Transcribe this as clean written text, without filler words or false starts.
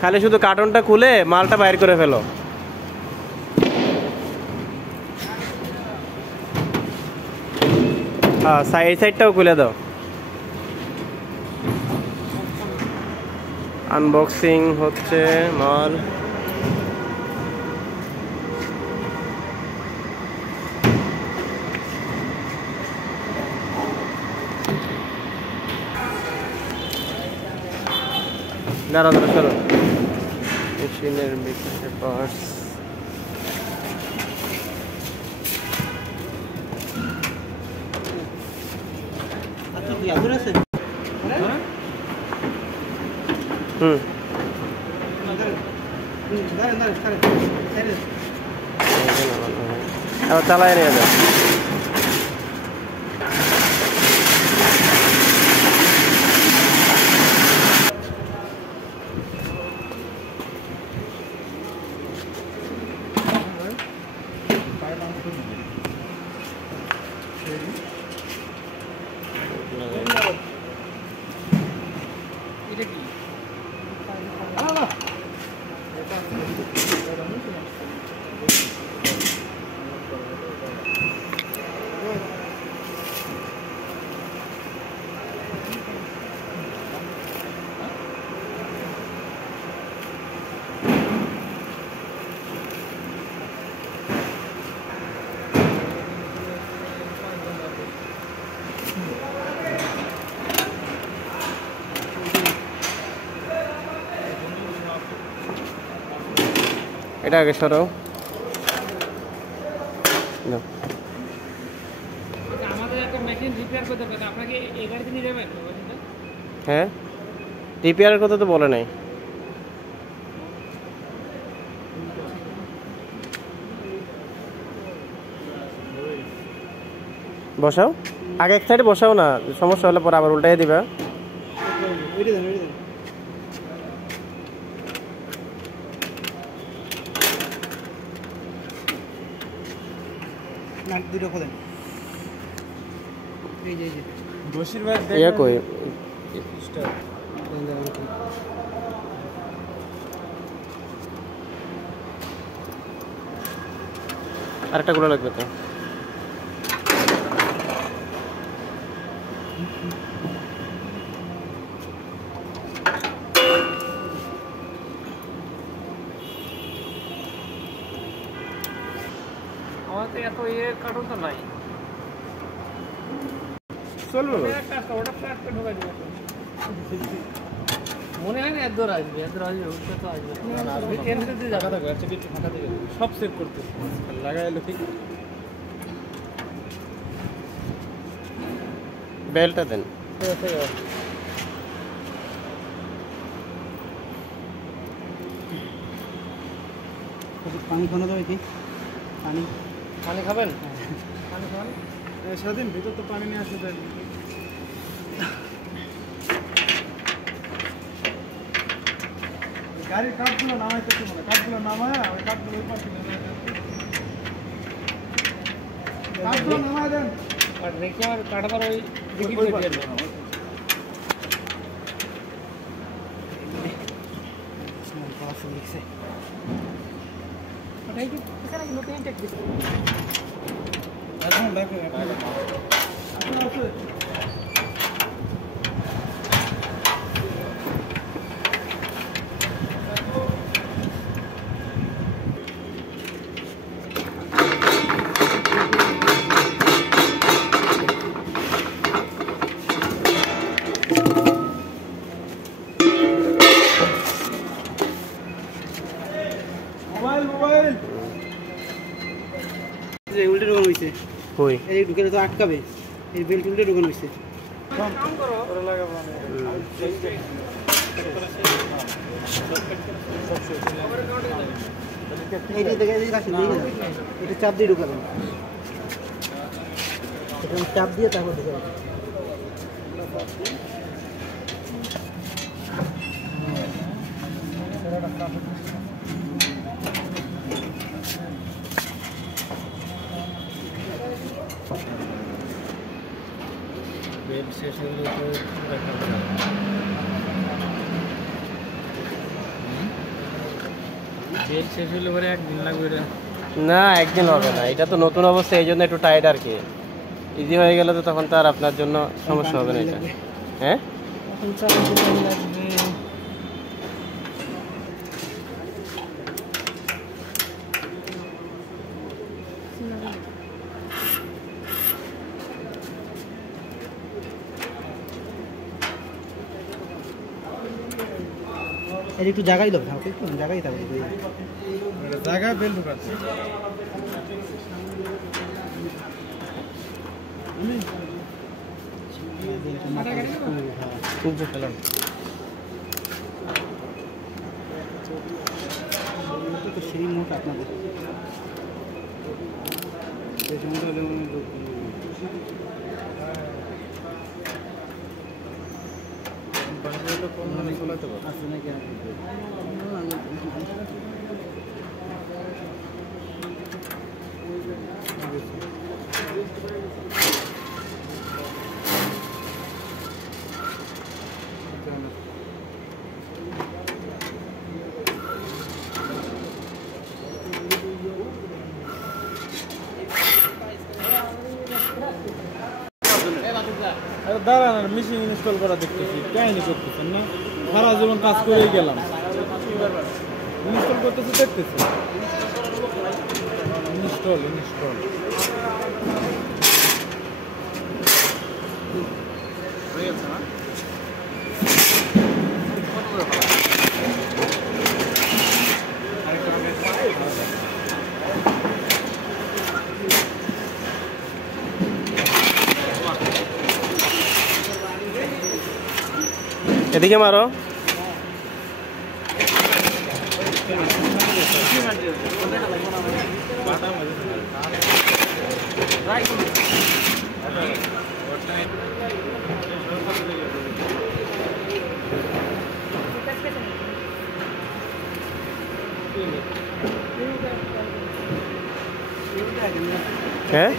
খালি শুধু কার্টনটা খুলে মালটা বাইর করে ফেলো। হ্যাঁ, এই সাইডটাও খুলে দাও। আনবক্সিং হচ্ছে মাল। দাঁড়া চলো, মেশিনের ভিতরে পার্টস। আবার চালায় নিয়ে যাও। এটা আগে সরাও। হ্যাঁ, রিপেয়ারের কথা তো বলে নাই। বসাও আগে, এক সাইডে বসাও না, সমস্যা হলে পরে আবার উল্টাই দিবা। আরেকটা গুলো লাগবে তো। আমাদের এত কার্টন তো নাই, চলবে মনে হয় না। এত দূর আসবে, এত আসবে, উঠতে তো আসবে। সব সেট করতে লাগাইলো ঠিক। বেলটা দেন। পানি খানো যাবে কি? পানি পানি খাবেন? পানি খাবেন সারাদিন ভিতর তো পানি নিয়ে আসতে দেয়। গাড়ির কাঠগুলো নামাইতে মনে, কাঠগুলো নামায় ওই কাঠগুলো ওই পাশে কাঠগুলো নামায় দেন আর রেখে আর কাটাবার ওই দিকে দিয়ে দেন। ওটাই কি এখানে নতুন ইনটেক দিছে এখন দেখো এখন আছে। মোবাইল এই উল্টে ঢোকানো হইছে। কই এই ঢুকেলে তো আটকাবে, এই বেল্ট উল্টে ঢোকানো হইছে। কাম করো ওরা লাগাবো না। এইটা দেখে এই কাছে দিয়ে দাও, এটা চাপ দিয়ে ঢোকাবেন, এটা চাপ দিয়ে তারপর ঢোকাবেন। বেড শেষ হলে তো দেখা বেল শেষ হলে পরে একদিন লাগবে এটা। না একদিন হবে না, এটা তো নতুন অবস্থা, এই জন্য একটু টাইট আর কি। ইজি হয়ে গেলে তো তখন তো আর আপনার জন্য সমস্যা হবে না এটা। হ্যাঁ এখন 4 দিন লাগবে। এই একটু জায়গায় দাও, একটু জায়গায় দাও, জায়গায় বেল ঢুকাচ্ছে। সেই মোট আপনাদের আছে নাকি? দাঁড়ান, মেশিন ইনস্টল করা দেখতেছি, কাহিনি করতেছেন না? সারা জীবন কাজ করেই গেলাম, ইনস্টল করতেছি দেখতেছি। ইনস্টল হয়ে গেছে না? এদিকে মারো। হ্যাঁ